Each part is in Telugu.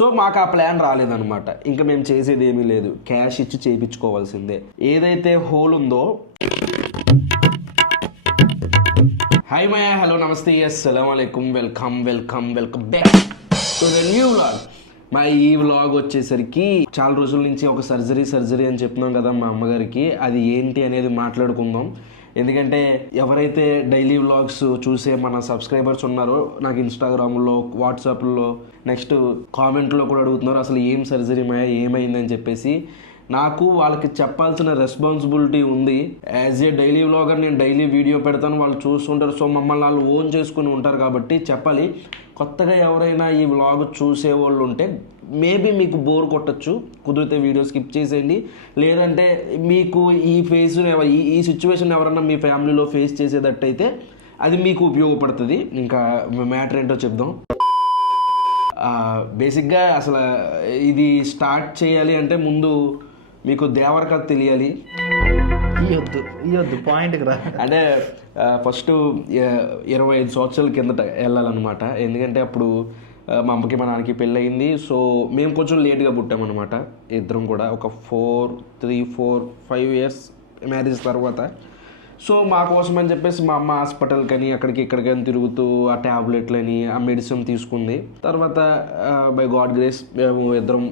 సో మాకు ఆ ప్లాన్ రాలేదనమాట. ఇంకా మేము చేసేది ఏమీ లేదు, క్యాష్ ఇచ్చి చేయించుకోవాల్సిందే. ఏదైతే హోల్ ఉందో, హాయ్ మయా, హలో, నమస్తే, అస్సలాము అలైకుం, welcome back to the new vlog. మా ఈ వ్లాగ్ వచ్చేసరికి చాలా రోజుల నుంచి ఒక సర్జరీ అని చెప్తున్నాం కదా మా అమ్మగారికి. అది ఏంటి అనేది మాట్లాడుకుందాం. ఎందుకంటే ఎవరైతే డైలీ వ్లాగ్స్ చూసే మన సబ్స్క్రైబర్స్ ఉన్నారో నాకు ఇన్స్టాగ్రామ్లో, వాట్సాప్లో, నెక్స్ట్ కామెంట్లో కూడా అడుగుతున్నారు అసలు ఏం సర్జరీ మాయా, ఏమైందని చెప్పేసి. నాకు వాళ్ళకి చెప్పాల్సిన రెస్పాన్సిబిలిటీ ఉంది. యాజ్ ఏ డైలీ వ్లాగర్ నేను డైలీ వీడియో పెడతాను, వాళ్ళు చూస్తుంటారు. సో మమ్మల్ని వాళ్ళు ఓన్ చేసుకుని ఉంటారు కాబట్టి చెప్పాలి. కొత్తగా ఎవరైనా ఈ వ్లాగ్ చూసే వాళ్ళు ఉంటే మేబీ మీకు బోర్ కొట్టచ్చు, కుదిరితే వీడియో స్కిప్ చేసేయండి. లేదంటే మీకు ఈ ఫేస్ ఈ సిచ్యువేషన్ ఎవరన్నా మీ ఫ్యామిలీలో ఫేస్ చేసేటట్టయితే అది మీకు ఉపయోగపడుతుంది. ఇంకా మ్యాటర్ ఏంటో చెప్దాం. బేసిక్గా అసలు ఇది స్టార్ట్ చేయాలి అంటే ముందు మీకు దేవర కథ తెలియాలి. ఇవ్వద్దు పాయింట్కి రా. అంటే ఫస్ట్ 25 సంవత్సరాల కిందట వెళ్ళాలన్నమాట. ఎందుకంటే అప్పుడు మా అమ్మకి మా నాన్నకి పెళ్ళి అయింది. సో మేము కొంచెం లేట్గా పుట్టామన్నమాట, ఇద్దరం కూడా. ఒక 5 ఇయర్స్ మ్యారేజ్ తర్వాత. సో మా కోసం అని చెప్పేసి మా అమ్మ హాస్పిటల్ కానీ అక్కడికి ఇక్కడికని తిరుగుతూ ఆ ట్యాబ్లెట్లని, ఆ మెడిసిన్ తీసుకుంది. తర్వాత బై గాడ్ గ్రేస్ మేము ఇద్దరం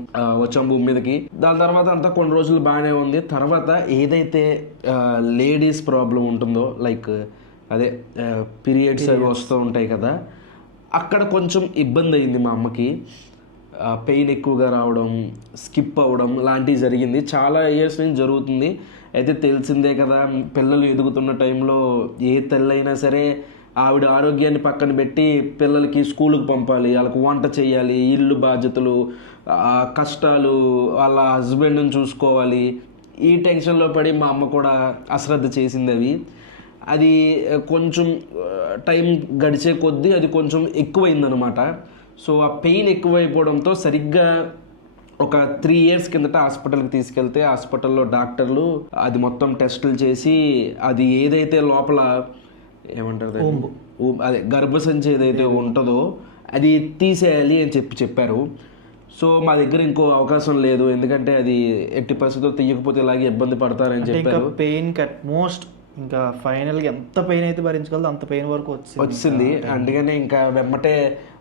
వచ్చాం భూమి మీదకి. దాని తర్వాత అంతా కొన్ని రోజులు బాగానే ఉంది. తర్వాత ఏదైతే లేడీస్ ప్రాబ్లం ఉంటుందో, లైక్ అదే పీరియడ్స్ అవి వస్తూ ఉంటాయి కదా, అక్కడ కొంచెం ఇబ్బంది అయింది మా అమ్మకి. పెయిన్ ఎక్కువగా రావడం, స్కిప్ అవ్వడం లాంటివి జరిగింది. చాలా ఇయర్స్ నుంచి జరుగుతుంది. అయితే తెలిసిందే కదా, పిల్లలు ఎదుగుతున్న టైంలో ఏ తల్లైనా సరే ఆవిడ ఆరోగ్యాన్ని పక్కన పెట్టి పిల్లలకి స్కూల్కి పంపాలి, వాళ్ళకి వంట చేయాలి, ఇల్లు బాధ్యతలు, కష్టాలు, వాళ్ళ హస్బెండ్ని చూసుకోవాలి. ఈ టెన్షన్లో పడి మా అమ్మ కూడా అశ్రద్ధ చేసింది. అది కొంచెం టైం గడిచే కొద్దీ అది కొంచెం ఎక్కువైందనమాట. సో ఆ పెయిన్ ఎక్కువైపోవడంతో సరిగ్గా ఒక 3 ఇయర్స్ కిందట హాస్పిటల్కి తీసుకెళ్తే హాస్పిటల్లో డాక్టర్లు అది మొత్తం టెస్టులు చేసి అది ఏదైతే లోపల ఏమంటారు అదే గర్భసంచి ఏదైతే ఉంటుందో అది తీసేయాలి అని చెప్పారు. సో మా దగ్గర ఇంకో అవకాశం లేదు, ఎందుకంటే అది ఎట్టి పరిస్థితుల్లో తీయకపోతే ఇలాగే ఇబ్బంది పడతారని చెప్పారు. పెయిన్ కట్ మోస్ట్ ఇంకా ఫైనల్గా ఎంత పెయిన్ అయితే భరించగలదో అంత పెయిన్ వరకు వచ్చింది. అందుకనే ఇంకా వెమ్మటే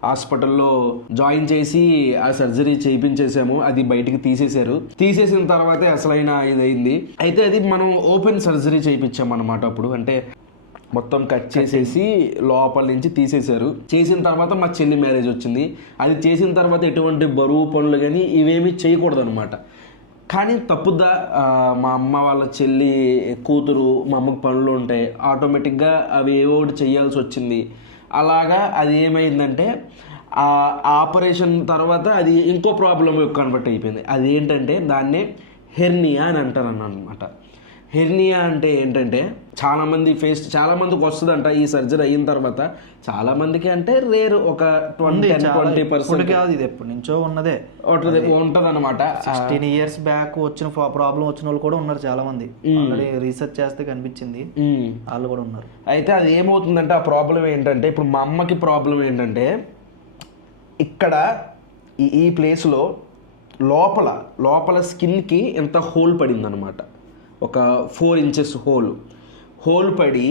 హాస్పిటల్లో జాయిన్ చేసి ఆ సర్జరీ చేయించేసాము. అది బయటికి తీసేసిన తర్వాతే అసలైన ఇది అయింది. అయితే అది మనం ఓపెన్ సర్జరీ చేయించాం అనమాట. అప్పుడు అంటే మొత్తం కట్ చేసేసి లోపల నుంచి తీసేశారు. చేసిన తర్వాత మా చెల్లి మ్యారేజ్ వచ్చింది. అది చేసిన తర్వాత ఎటువంటి బరువు పనులు కానీ ఇవేమీ చేయకూడదు అనమాట. కానీ తప్పుద్దా, మా అమ్మ వాళ్ళ చెల్లి కూతురు, మా అమ్మకి పనులు ఉంటాయి, ఆటోమేటిక్గా అవి ఏవో ఒకటి చేయాల్సి వచ్చింది. అలాగా అది ఏమైందంటే ఆ ఆపరేషన్ తర్వాత అది ఇంకో ప్రాబ్లం కన్వర్ట్ అయిపోయింది. అది ఏంటంటే దాన్నే హెర్నియా అని అంటారు అన్నమాట. హెర్నియా అంటే ఏంటంటే చాలామందికి వస్తుందంట ఈ సర్జరీ అయిన తర్వాత. చాలామందికి అంటే రేరు, ఒక 20% కాదు, ఇది ఎప్పటి నుంచో ఉన్నదే ఉంటుంది అనమాట. 16 ఇయర్స్ బ్యాక్ వచ్చిన ప్రాబ్లం వచ్చిన వాళ్ళు కూడా ఉన్నారు చాలా మంది. ఆల్రెడీ రీసెర్చ్ చేస్తే కనిపించింది, వాళ్ళు కూడా ఉన్నారు. అయితే అది ఏమవుతుందంటే ఆ ప్రాబ్లం ఏంటంటే, ఇప్పుడు మా అమ్మకి ప్రాబ్లం ఏంటంటే ఇక్కడ ఈ ప్లేస్లో లోపల స్కిన్కి ఎంత హోల్ పడింది అనమాట. ఒక 4 ఇంచెస్ హోల్ పడి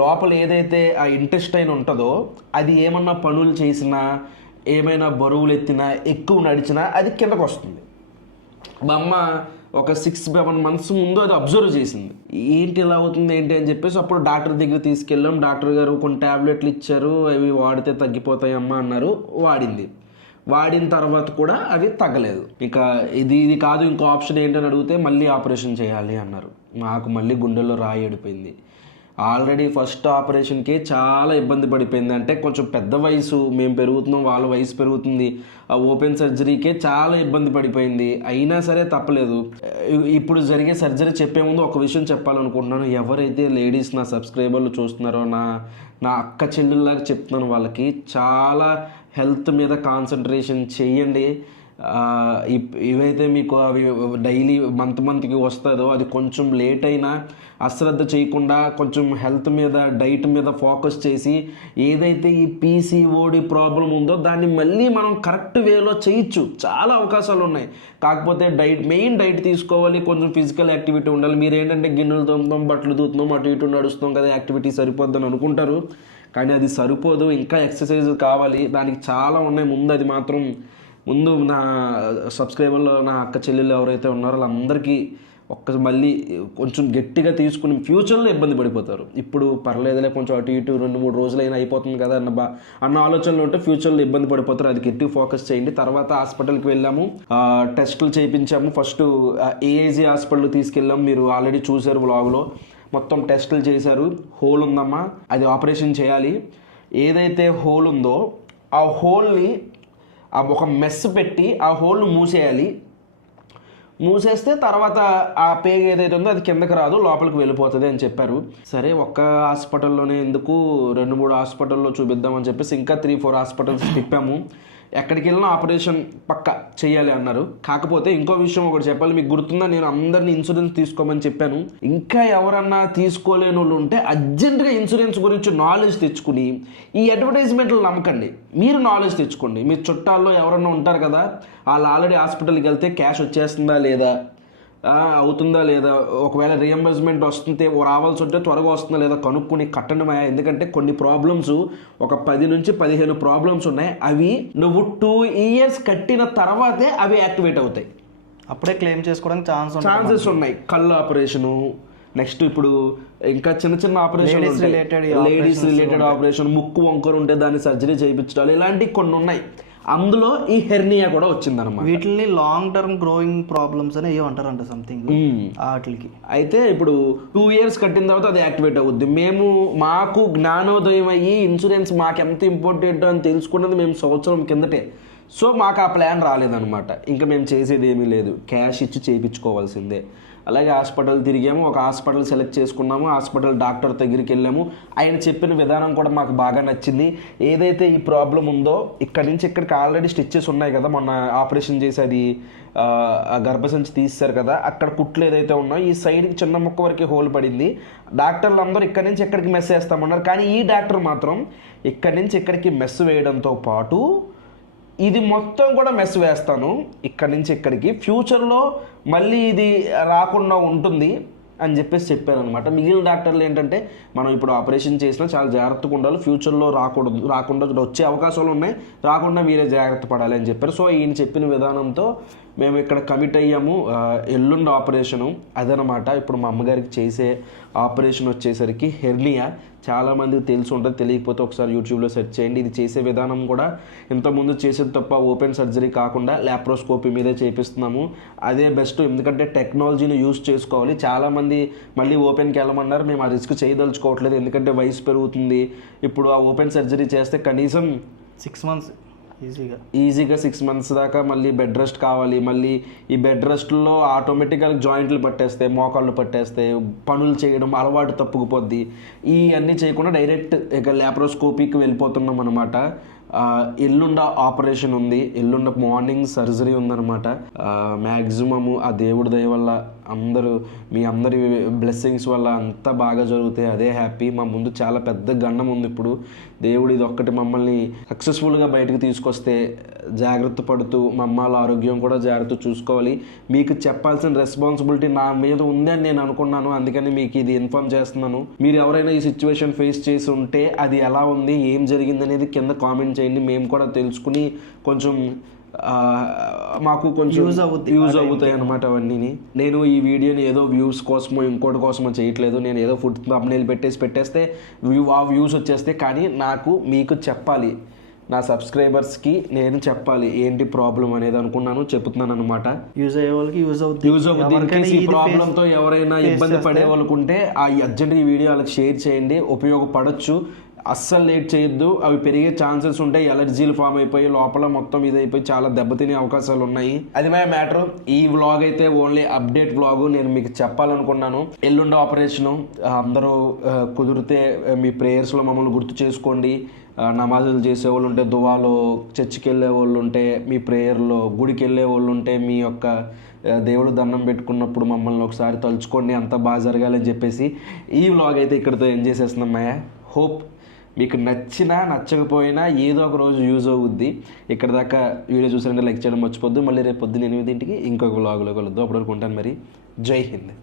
లోపల ఏదైతే ఆ ఇంటెస్టైన్ ఉంటుందో అది ఏమన్నా పనులు చేసినా, ఏమైనా బరువులు ఎత్తినా, ఎక్కువ నడిచినా అది కిందకు వస్తుంది. మా అమ్మ ఒక 6-7 మంత్స్ ముందు అది అబ్జర్వ్ చేసింది. ఏంటి ఇలా అవుతుంది ఏంటి అని చెప్పేసి అప్పుడు డాక్టర్ దగ్గర తీసుకెళ్ళాం. డాక్టర్ గారు కొన్ని ట్యాబ్లెట్లు ఇచ్చారు, అవి వాడితే తగ్గిపోతాయి అమ్మ అన్నారు. వాడిన తర్వాత కూడా అది తగ్గలేదు. ఇక ఇది కాదు, ఇంకో ఆప్షన్ ఏంటని అడిగితే మళ్ళీ ఆపరేషన్ చేయాలి అన్నారు. నాకు మళ్ళీ గుండెల్లో రాయి ఏడిపోయింది. ఆల్రెడీ ఫస్ట్ ఆపరేషన్కి చాలా ఇబ్బంది పడిపోయింది. అంటే కొంచెం పెద్ద వయసు, మేము పెరుగుతున్నాం, వాళ్ళ వయసు పెరుగుతుంది. ఆ ఓపెన్ సర్జరీకే చాలా ఇబ్బంది పడిపోయింది. అయినా సరే తప్పలేదు. ఇప్పుడు జరిగే సర్జరీ చెప్పే ముందు ఒక విషయం చెప్పాలనుకుంటున్నాను. ఎవరైతే లేడీస్ నా సబ్స్క్రైబర్లు చూస్తున్నారో, నా అక్క చెల్లెల్లాగా చెప్తున్నాను, వాళ్ళకి చాలా హెల్త్ మీద కాన్సన్ట్రేషన్ చేయండి. ఇవైతే మీకు అవి డైలీ మంత్కి వస్తుందో అది కొంచెం లేట్ అయినా అశ్రద్ధ చేయకుండా కొంచెం హెల్త్ మీద డైట్ మీద ఫోకస్ చేసి ఏదైతే ఈ పీసీఓడి ప్రాబ్లం ఉందో దాన్ని మళ్ళీ మనం కరెక్ట్ వేలో చేయొచ్చు. చాలా అవకాశాలు ఉన్నాయి. కాకపోతే మెయిన్ డైట్ తీసుకోవాలి, కొంచెం ఫిజికల్ యాక్టివిటీ ఉండాలి. మీరు ఏంటంటే గిన్నెలు తోముతాం, బట్టలు దూతున్నాం, అటు ఇటు నడుస్తాం కదా, యాక్టివిటీ సరిపోద్దని అనుకుంటారు. కానీ అది సరిపోదు, ఇంకా ఎక్సర్సైజ్ కావాలి. దానికి చాలా ఉన్నాయి. ముందు నా సబ్స్క్రైబర్లో నా అక్క చెల్లెలు ఎవరైతే ఉన్నారో వాళ్ళందరికీ మళ్ళీ కొంచెం గట్టిగా తీసుకుని ఫ్యూచర్లో ఇబ్బంది పడిపోతారు. ఇప్పుడు పర్లేదులే కొంచెం అటు ఇటు 2-3 రోజులైనా అయిపోతుంది కదా అన్న ఆలోచనలు ఉంటే ఫ్యూచర్లో ఇబ్బంది పడిపోతారు. అది గట్టి ఫోకస్ చేయండి. తర్వాత హాస్పిటల్కి వెళ్ళాము, టెస్టులు చేయించాము. ఫస్ట్ ఏఏజీ హాస్పిటల్ తీసుకెళ్ళాము. మీరు ఆల్రెడీ చూశారు వ్లాగ్లో. మొత్తం టెస్టులు చేశారు. హోల్ ఉందమ్మా, అది ఆపరేషన్ చేయాలి. ఏదైతే హోల్ ఉందో ఆ హోల్ని ఒక మెస్ పెట్టి ఆ హోల్ను మూసేస్తే తర్వాత ఆ పేగ ఏదైతే ఉందో అది కిందకి రాదు, లోపలికి వెళ్ళిపోతుంది అని చెప్పారు. సరే, ఒక్క హాస్పిటల్లోనే ఎందుకు 2-3 హాస్పిటల్లో చూపిద్దామని చెప్పేసి ఇంకా 3-4 హాస్పిటల్స్ తిప్పాము. ఎక్కడికి వెళ్ళినా ఆపరేషన్ పక్క చేయాలి అన్నారు. కాకపోతే ఇంకో విషయం ఒకటి చెప్పాలి. మీకు గుర్తుందా, నేను అందరినీ ఇన్సూరెన్స్ తీసుకోమని చెప్పాను. ఇంకా ఎవరన్నా తీసుకోలేని వాళ్ళు ఉంటే అర్జెంటుగా ఇన్సూరెన్స్ గురించి నాలెడ్జ్ తెచ్చుకుని ఈ అడ్వర్టైజ్మెంట్లు నమ్మకండి. మీరు నాలెడ్జ్ తెచ్చుకోండి. మీ చుట్టాల్లో ఎవరన్నా ఉంటారు కదా, వాళ్ళు ఆల్రెడీ హాస్పిటల్కి వెళ్తే క్యాష్ వచ్చేస్తుందా లేదా, అవుతుందా లేదా, ఒకవేళ రియంబర్స్మెంట్ వస్తుంటే రావాల్సి ఉంటే త్వరగా వస్తుందా లేదా కనుక్కొని కట్టండి. ఎందుకంటే కొన్ని ప్రాబ్లమ్స్ ఒక 10 నుంచి 15 ప్రాబ్లమ్స్ ఉన్నాయి. అవి నువ్వు 2 years కట్టిన తర్వాతే అవి యాక్టివేట్ అవుతాయి. అప్పుడే క్లెయిమ్ చేసుకోవడానికి ఛాన్సెస్ ఉన్నాయి. కళ్ళు ఆపరేషను, నెక్స్ట్ ఇప్పుడు ఇంకా చిన్న ఆపరేషన్, లేడీస్ రిలేటెడ్ ఆపరేషన్, ముక్కు వంకరు ఉంటే దాన్ని సర్జరీ చేయించాలి, ఇలాంటివి కొన్ని ఉన్నాయి. అందులో ఈ హెర్నియా కూడా వచ్చిందన్నమాట. వీటిని లాంగ్ టర్మ్ గ్రోయింగ్ ప్రాబ్లమ్స్ అని ఏమంటారంట సంథింగ్ వాటికి. అయితే ఇప్పుడు 2 years కట్టిన తర్వాత అది యాక్టివేట్ అవుద్ది. మాకు జ్ఞానోదయం అయ్యి ఇన్సూరెన్స్ మాకు ఎంత ఇంపార్టెంట్ అని తెలుసుకున్నది మేము సంవత్సరం కిందటే. సో మాకు ఆ ప్లాన్ రాలేదన్నమాట. ఇంకా మేము చేసేది ఏమీ లేదు, క్యాష్ ఇచ్చి చేయించుకోవాల్సిందే. అలాగే హాస్పిటల్ తిరిగాము, ఒక హాస్పిటల్ సెలెక్ట్ చేసుకున్నాము. హాస్పిటల్ డాక్టర్ దగ్గరికి వెళ్ళాము. ఆయన చెప్పిన విధానం కూడా మాకు బాగా నచ్చింది. ఏదైతే ఈ ప్రాబ్లం ఉందో ఇక్కడి నుంచి ఇక్కడికి ఆల్రెడీ స్టిచ్చెస్ ఉన్నాయి కదా, మొన్న ఆపరేషన్ చేసి అది గర్భసంచి తీస్తారు కదా, అక్కడ కుట్లు ఏదైతే ఉన్నాయో ఈ సైడ్కి చిన్న ముక్క వరకు హోల్ పడింది. డాక్టర్లు అందరూ ఇక్కడి నుంచి ఇక్కడికి మెస్ వేస్తామన్నారు. కానీ ఈ డాక్టర్ మాత్రం ఇక్కడి నుంచి ఇక్కడికి మెస్ వేయడంతో పాటు ఇది మొత్తం కూడా మెస్ వేస్తాను ఇక్కడి నుంచి ఇక్కడికి, ఫ్యూచర్లో మళ్ళీ ఇది రాకుండా ఉంటుంది అని చెప్పేసి చెప్పారనమాట. మిగిలిన డాక్టర్లు ఏంటంటే మనం ఇప్పుడు ఆపరేషన్ చేసినా చాలా జాగ్రత్తగా ఉండాలి, ఫ్యూచర్లో రాకుండా వచ్చే అవకాశాలు ఉన్నాయి, రాకుండా మీరే జాగ్రత్త పడాలి అని చెప్పారు. సో ఈయన చెప్పిన విధానంతో మేము ఇక్కడ కమిట్ అయ్యాము. ఎల్లుండి ఆపరేషను అదనమాట. ఇప్పుడు మా అమ్మగారికి చేసే ఆపరేషన్ వచ్చేసరికి హెర్నియా. చాలామందికి తెలిసి ఉంటుంది, తెలియకపోతే ఒకసారి యూట్యూబ్లో సెర్చ్ చేయండి. ఇది చేసే విధానం కూడా ఇంతకుముందు చేసేది తప్ప ఓపెన్ సర్జరీ కాకుండా ల్యాప్రోస్కోపీ మీదే చేపిస్తున్నాము. అదే బెస్ట్, ఎందుకంటే టెక్నాలజీని యూజ్ చేసుకోవాలి. చాలామంది మళ్ళీ ఓపెన్కి వెళ్ళమన్నారు. మేము ఆ రిస్క్ చేయదలుచుకోవట్లేదు, ఎందుకంటే వయసు పెరుగుతుంది. ఇప్పుడు ఆ ఓపెన్ సర్జరీ చేస్తే కనీసం 6 months ఈజీగా 6 months దాకా మళ్ళీ బెడ్ రెస్ట్ కావాలి. మళ్ళీ ఈ బెడ్ రెస్ట్లో ఆటోమేటిక్గా జాయింట్లు పట్టేస్తాయి, మోకాళ్ళు పట్టేస్తాయి, పనులు చేయడం అలవాటు తప్పుకుపోద్ది. ఇవన్నీ చేయకుండా డైరెక్ట్ ఇక ల్యాప్రోస్కోపీకి వెళ్ళిపోతున్నాం అనమాట. ఎల్లుండ ఆపరేషన్ ఉంది, ఎల్లుండ మార్నింగ్ సర్జరీ ఉందన్నమాట. మ్యాక్సిమము ఆ దేవుడి దయ వల్ల మీ అందరి బ్లెస్సింగ్స్ వల్ల అంతా బాగా జరుగుతాయి, అదే హ్యాపీ. మా ముందు చాలా పెద్ద గండం ఉంది. ఇప్పుడు దేవుడు ఇది ఒక్కటి మమ్మల్ని సక్సెస్ఫుల్గా బయటకు తీసుకొస్తే జాగ్రత్త పడుతూ మా అమ్మాల ఆరోగ్యం కూడా జాగ్రత్త చూసుకోవాలి. మీకు చెప్పాల్సిన రెస్పాన్సిబిలిటీ నా మీద ఉంది అని నేను అనుకున్నాను, అందుకని మీకు ఇది ఇన్ఫార్మ్ చేస్తున్నాను. మీరు ఎవరైనా ఈ సిచ్యువేషన్ ఫేస్ చేసి ఉంటే అది ఎలా ఉంది, ఏం జరిగింది అనేది కింద కామెంట్ చేయండి. మేము కూడా తెలుసుకుని కొంచెం మాకు కొంచెం యూజ్ అవుతాయి అన్నమాట అవన్నీ. నేను ఈ వీడియోని ఏదో వ్యూస్ కోసమో ఇంకోటి కోసమో చేయట్లేదు. నేను ఏదో ఫుడ్ థంబ్నెయిల్ పెట్టేస్తే ఆ వ్యూస్ వచ్చేస్తే, కానీ మీకు చెప్పాలి, నా సబ్స్క్రైబర్స్కి నేను చెప్పాలి ఏంటి ప్రాబ్లం అనేది అనుకున్నాను, చెప్తున్నాను అనమాట. యూజ్ అయ్యే వాళ్ళకి యూజ్ అవుతుంది. ఈ ప్రాబ్లంతో ఎవరైనా ఇబ్బంది పడే వాళ్ళకు ఉంటే ఆ అర్జెంట్గా ఈ వీడియో వాళ్ళకి షేర్ చేయండి, ఉపయోగపడచ్చు. అస్సలు లేట్ చేయొద్దు. అవి పెరిగే ఛాన్సెస్ ఉంటాయి, ఎలర్జీలు ఫామ్ అయిపోయి లోపల మొత్తం ఇదైపోయి చాలా దెబ్బతినే అవకాశాలు ఉన్నాయి. అది మా మ్యాటర్. ఈ వ్లాగ్ అయితే ఓన్లీ అప్డేట్ వ్లాగ్. నేను మీకు చెప్పాలనుకున్నాను. ఎల్లుండి ఆపరేషను, అందరూ కుదిరితే మీ ప్రేయర్స్లో మమ్మల్ని గుర్తు చేసుకోండి. నమాజులు చేసేవాళ్ళు ఉంటే, దువాలో చర్చికి వెళ్ళే వాళ్ళు ఉంటే, మీ ప్రేయర్లో గుడికి వెళ్ళే వాళ్ళు ఉంటే, మీ యొక్క దేవుడు దండం పెట్టుకున్నప్పుడు మమ్మల్ని ఒకసారి తలుచుకోండి. అంతా బాగా జరగాలని చెప్పేసి ఈ వ్లాగ్ అయితే ఇక్కడితో ఎండ్ చేసేస్తున్నాం మాయ. హోప్ మీకు నచ్చినా నచ్చకపోయినా ఏదో ఒక రోజు యూజ్ అవుద్ది. ఇక్కడ దాకా వీడియో చూసారంటే లైక్ చేయడం మర్చిపోద్దు. మళ్ళీ రేపు పొద్దున్న 8 ఇంకొక వ్లాగ్లో కలుద్దాం. అప్పటివరకు ఉంటాను మరి. జై హింద్.